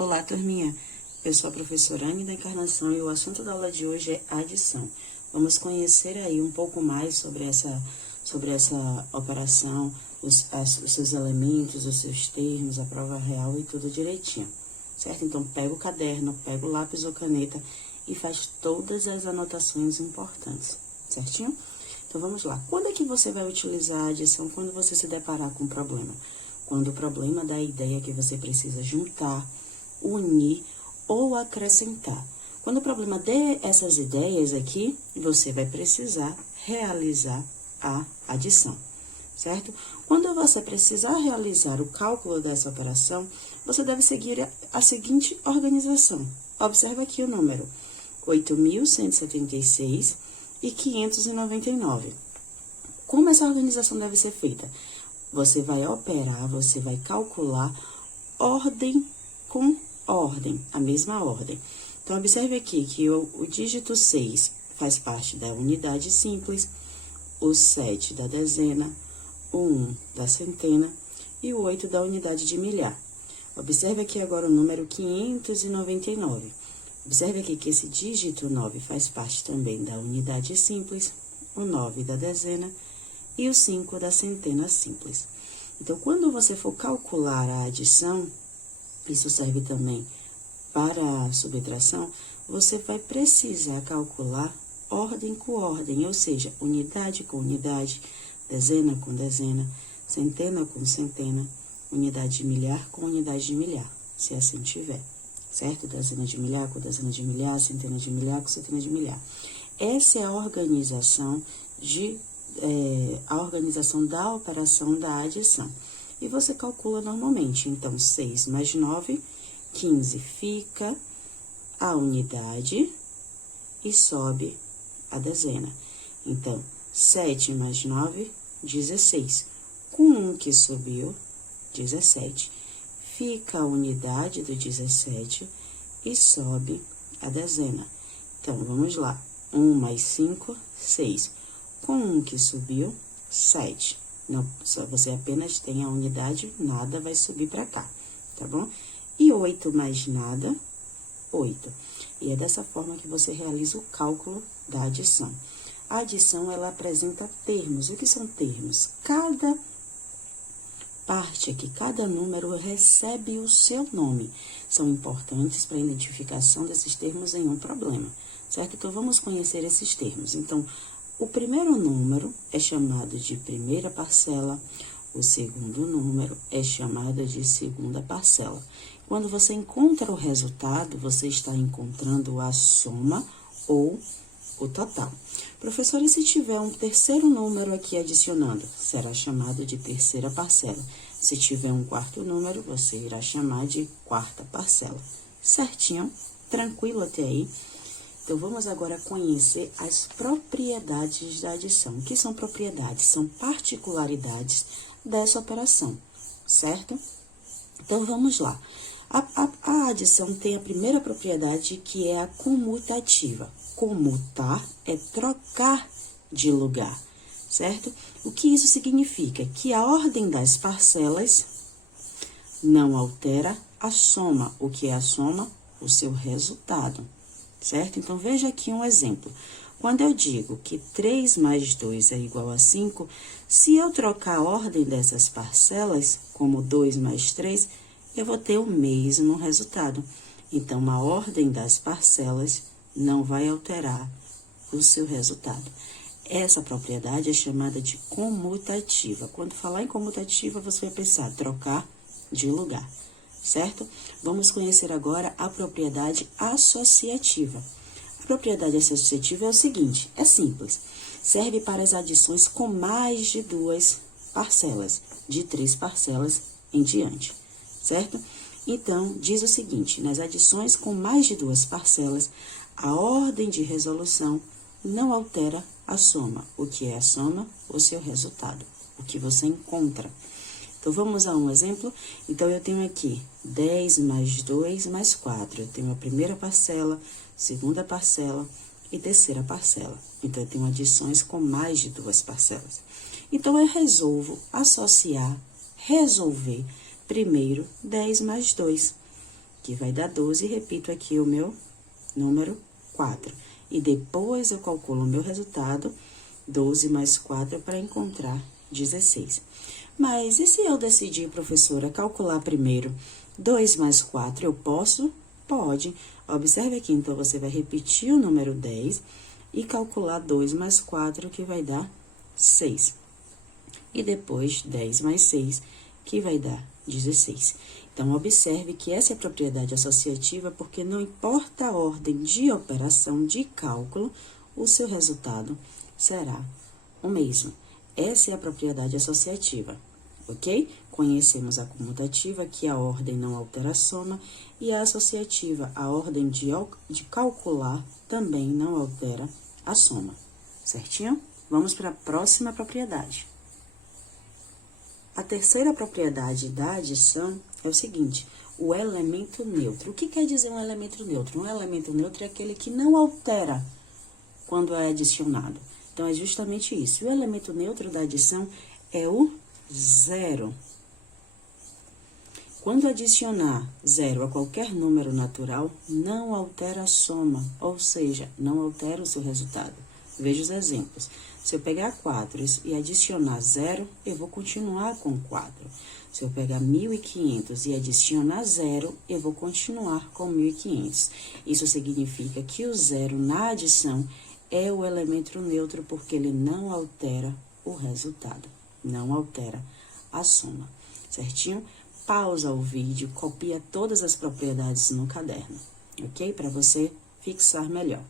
Olá, turminha. Eu sou a professora Anne da Encarnação e o assunto da aula de hoje é adição. Vamos conhecer aí um pouco mais sobre essa operação, os seus elementos, os seus termos, a prova real e tudo direitinho, certo? Então, pega o caderno, pega o lápis ou caneta e faz todas as anotações importantes, certinho? Então, vamos lá. Quando é que você vai utilizar a adição? Quando você se deparar com um problema. Quando o problema da ideia que você precisa juntar, unir ou acrescentar. Quando o problema der essas ideias aqui, você vai precisar realizar a adição, certo? Quando você precisar realizar o cálculo dessa operação, você deve seguir a seguinte organização. Observe aqui o número: 8.176 e 599. Como essa organização deve ser feita? Você vai operar, você vai calcular ordem com ordem, a mesma ordem. Então, observe aqui que o dígito 6 faz parte da unidade simples, o 7 da dezena, o 1 da centena e o 8 da unidade de milhar. Observe aqui agora o número 599. Observe aqui que esse dígito 9 faz parte também da unidade simples, o 9 da dezena e o 5 da centena simples. Então, quando você for calcular a adição, isso serve também para a subtração, você vai precisar calcular ordem com ordem, ou seja, unidade com unidade, dezena com dezena, centena com centena, unidade de milhar com unidade de milhar, se assim tiver, certo? Dezena de milhar com dezena de milhar, centena de milhar com centena de milhar. Essa é a organização da operação da adição. E você calcula normalmente. Então, 6 mais 9, 15 fica a unidade e sobe a dezena. Então, 7 mais 9, 16. Com 1 que subiu, 17. Fica a unidade do 17 e sobe a dezena. Então, vamos lá. 1 mais 5, 6. Com 1 que subiu, 7. Não, só você apenas tem a unidade, nada vai subir para cá, tá bom? E 8 mais nada, 8. E é dessa forma que você realiza o cálculo da adição. A adição, ela apresenta termos. O que são termos? Cada parte aqui, cada número recebe o seu nome. São importantes para a identificação desses termos em um problema, certo? Então, vamos conhecer esses termos. Então, o primeiro número é chamado de primeira parcela, o segundo número é chamado de segunda parcela. Quando você encontra o resultado, você está encontrando a soma ou o total. Professor, e se tiver um terceiro número aqui adicionando? Será chamado de terceira parcela. Se tiver um quarto número, você irá chamar de quarta parcela. Certinho? Tranquilo até aí? Então, vamos agora conhecer as propriedades da adição. O que são propriedades? São particularidades dessa operação, certo? Então, vamos lá. A adição tem a primeira propriedade, que é a comutativa. Comutar é trocar de lugar, certo? O que isso significa? Que a ordem das parcelas não altera a soma. O que é a soma? O seu resultado. Certo? Então, veja aqui um exemplo. Quando eu digo que 3 mais 2 é igual a 5, se eu trocar a ordem dessas parcelas, como 2 mais 3, eu vou ter o mesmo resultado. Então, a ordem das parcelas não vai alterar o seu resultado. Essa propriedade é chamada de comutativa. Quando falar em comutativa, você vai pensar trocar de lugar. Certo? Vamos conhecer agora a propriedade associativa. A propriedade associativa é o seguinte, é simples. Serve para as adições com mais de 2 parcelas, de 3 parcelas em diante, certo? Então, diz o seguinte, nas adições com mais de 2 parcelas, a ordem de resolução não altera a soma. O que é a soma? O seu resultado, o que você encontra. Então, vamos a um exemplo. Então, eu tenho aqui 10 mais 2 mais 4. Eu tenho a primeira parcela, segunda parcela e terceira parcela. Então, eu tenho adições com mais de 2 parcelas. Então, eu resolver primeiro 10 mais 2. que vai dar 12, e repito aqui o meu número 4. E depois eu calculo o meu resultado, 12 mais 4, para encontrar 16. Mas e se eu decidir, professora, calcular primeiro 2 mais 4, eu posso? Pode. Observe aqui, então, você vai repetir o número 10 e calcular 2 mais 4, que vai dar 6. E depois 10 mais 6, que vai dar 16. Então, observe que essa é a propriedade associativa, porque não importa a ordem de operação de cálculo, o seu resultado será o mesmo. Essa é a propriedade associativa, ok? Conhecemos a comutativa, que a ordem não altera a soma, e a associativa, a ordem de calcular, também não altera a soma, certinho? Vamos para a próxima propriedade. A terceira propriedade da adição é o seguinte: o elemento neutro. O que quer dizer um elemento neutro? Um elemento neutro é aquele que não altera quando é adicionado. Então, é justamente isso. O elemento neutro da adição é o zero. Quando adicionar zero a qualquer número natural, não altera a soma, ou seja, não altera o seu resultado. Veja os exemplos. Se eu pegar 4 e adicionar 0, eu vou continuar com 4. Se eu pegar 1.500 e adicionar 0, eu vou continuar com 1.500. Isso significa que o zero na adição é o elemento neutro, porque ele não altera o resultado, não altera a soma, certinho? Pausa o vídeo, copia todas as propriedades no caderno, ok? Para você fixar melhor.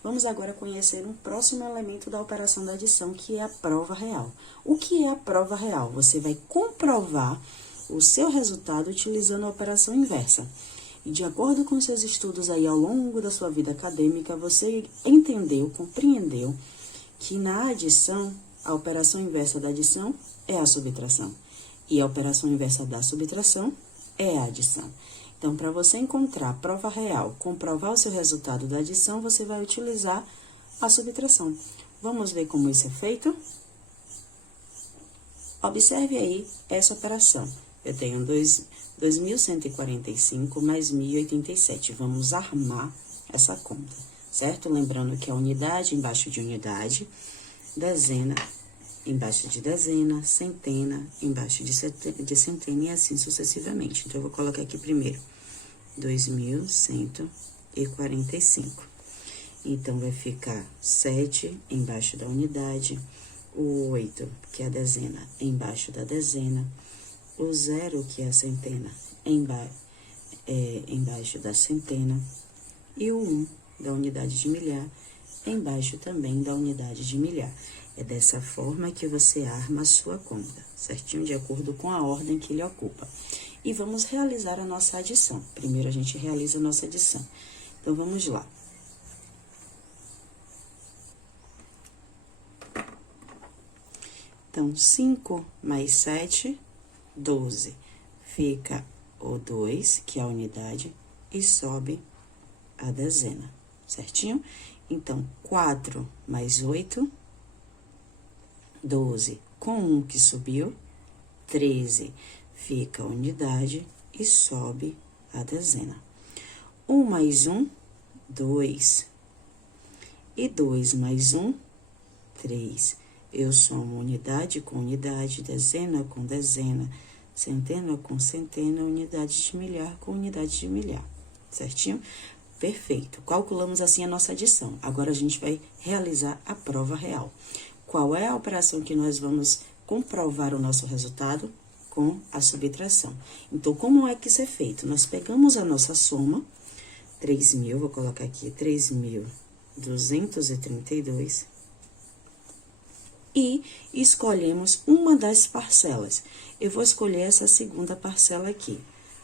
Vamos agora conhecer um próximo elemento da operação da adição, que é a prova real. O que é a prova real? Você vai comprovar o seu resultado utilizando a operação inversa. E de acordo com seus estudos aí ao longo da sua vida acadêmica, você entendeu, compreendeu que na adição, a operação inversa da adição é a subtração. E a operação inversa da subtração é a adição. Então, para você encontrar a prova real, comprovar o seu resultado da adição, você vai utilizar a subtração. Vamos ver como isso é feito? Observe aí essa operação. Eu tenho 2.145 mais 1.087. Vamos armar essa conta, certo? Lembrando que a unidade embaixo de unidade, dezena embaixo de dezena, centena embaixo de centena e assim sucessivamente. Então, eu vou colocar aqui primeiro 2.145. Então, vai ficar 7 embaixo da unidade, o 8, que é a dezena, embaixo da dezena, o 0, que é a centena, embaixo da centena, e o 1 da unidade de milhar, embaixo também da unidade de milhar. É dessa forma que você arma a sua conta, certinho? De acordo com a ordem que ele ocupa. E vamos realizar a nossa adição. Primeiro, a gente realiza a nossa adição. Então, vamos lá. Então, 5 mais 7, 12. Fica o 2, que é a unidade, e sobe a dezena, certinho? Então, 4 mais 8, 12, com 1 que subiu, 13, fica a unidade e sobe a dezena. 1 mais 1, 2. E 2 mais 1, 3. Eu somo unidade com unidade, dezena com dezena, centena com centena, unidade de milhar com unidade de milhar, certinho? Perfeito. Calculamos assim a nossa adição. Agora, a gente vai realizar a prova real. Qual é a operação que nós vamos comprovar o nosso resultado? Com a subtração. Então, como é que isso é feito? Nós pegamos a nossa soma, 3.000, vou colocar aqui, 3.232, e escolhemos uma das parcelas. Eu vou escolher essa segunda parcela aqui,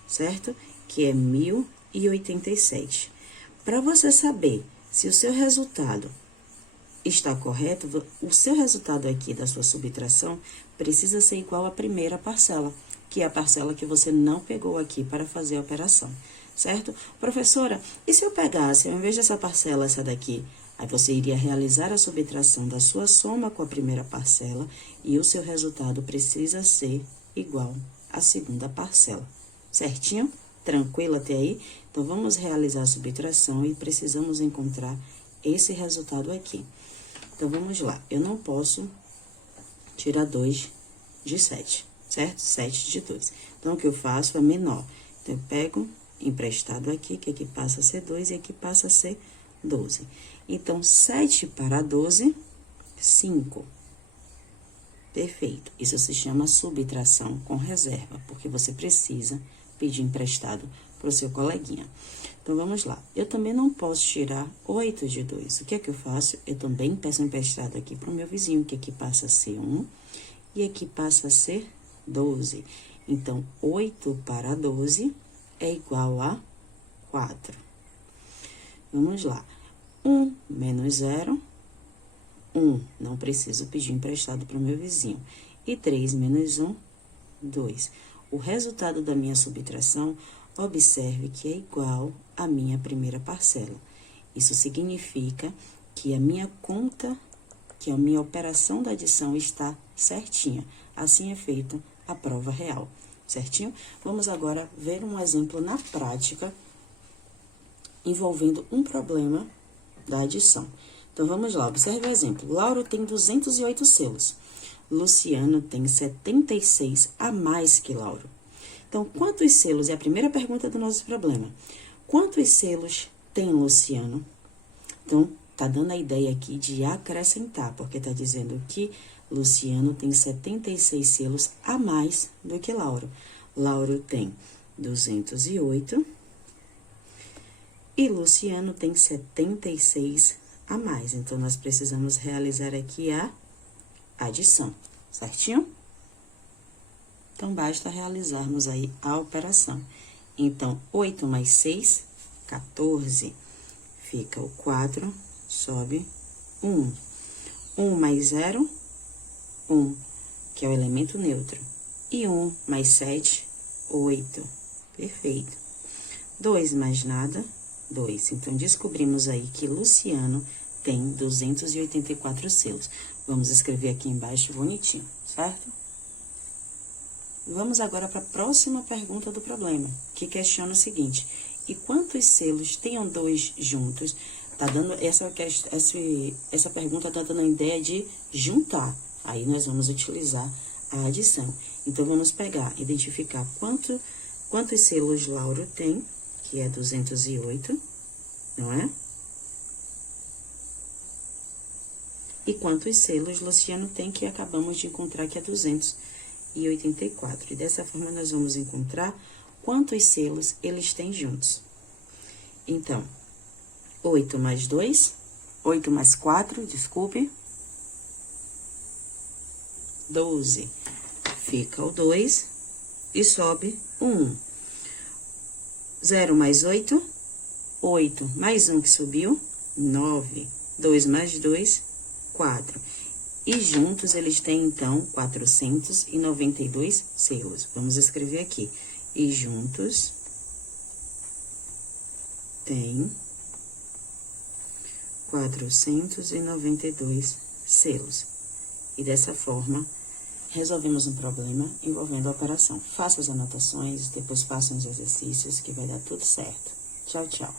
certo? Que é 1.087. Para você saber se o seu resultado está correto, o seu resultado aqui da sua subtração precisa ser igual à primeira parcela, que é a parcela que você não pegou aqui para fazer a operação, certo? Professora, e se eu pegasse, ao invés dessa parcela, essa daqui, aí você iria realizar a subtração da sua soma com a primeira parcela e o seu resultado precisa ser igual à segunda parcela, certinho? Tranquilo até aí? Então, vamos realizar a subtração e precisamos encontrar esse resultado aqui. Então, vamos lá. Eu não posso tirar 2 de 7, certo? 7 de 2. Então, o que eu faço é menor. Então, eu pego emprestado aqui, que aqui passa a ser 2 e aqui passa a ser 12. Então, 7 para 12, 5. Perfeito. Isso se chama subtração com reserva, porque você precisa pedir emprestado para o seu coleguinha. Então, vamos lá. Eu também não posso tirar 8 de 2. O que é que eu faço? Eu também peço emprestado aqui para o meu vizinho, que aqui passa a ser 1 e aqui passa a ser 12. Então, 8 para 12 é igual a 4. Vamos lá. 1 menos 0, 1. Não preciso pedir emprestado para o meu vizinho. E 3 menos 1, 2. O resultado da minha subtração, observe que é igual à minha primeira parcela. Isso significa que a minha conta, que a minha operação da adição está certinha. Assim é feita a prova real, certinho? Vamos agora ver um exemplo na prática envolvendo um problema da adição. Então, vamos lá, observe o exemplo. Lauro tem 208 selos. Luciano tem 76 a mais que Lauro. Então, quantos selos? É a primeira pergunta do nosso problema. Quantos selos tem Luciano? Então, tá dando a ideia aqui de acrescentar, porque tá dizendo que Luciano tem 76 selos a mais do que Lauro. Lauro tem 208 e Luciano tem 76 a mais. Então, nós precisamos realizar aqui a adição, certinho? Então, basta realizarmos aí a operação. Então, 8 mais 6, 14. Fica o 4, sobe 1. 1 mais 0, 1, que é o elemento neutro. E 1 mais 7, 8. Perfeito. 2 mais nada, 2. Então, descobrimos aí que Luciano tem 284 selos. Vamos escrever aqui embaixo bonitinho, certo? Vamos agora para a próxima pergunta do problema, que questiona o seguinte: e quantos selos tenham 2 juntos? Tá dando essa pergunta tá dando a ideia de juntar. Aí, nós vamos utilizar a adição. Então, vamos pegar, identificar quantos selos Lauro tem, que é 208, não é? E quantos selos Luciano tem, que acabamos de encontrar, que é 284. E dessa forma, nós vamos encontrar quantos selos eles têm juntos. Então, 8 mais 2, 8 mais 4, desculpe, 12. Fica o 2 e sobe o 1. 0 mais 8, 8. Mais 1 que subiu, 9. 2 mais 2, 4. E juntos eles têm, então, 492 selos. Vamos escrever aqui. E juntos tem 492 selos. E dessa forma, resolvemos um problema envolvendo a operação. Faça as anotações, depois façam os exercícios, que vai dar tudo certo. Tchau, tchau.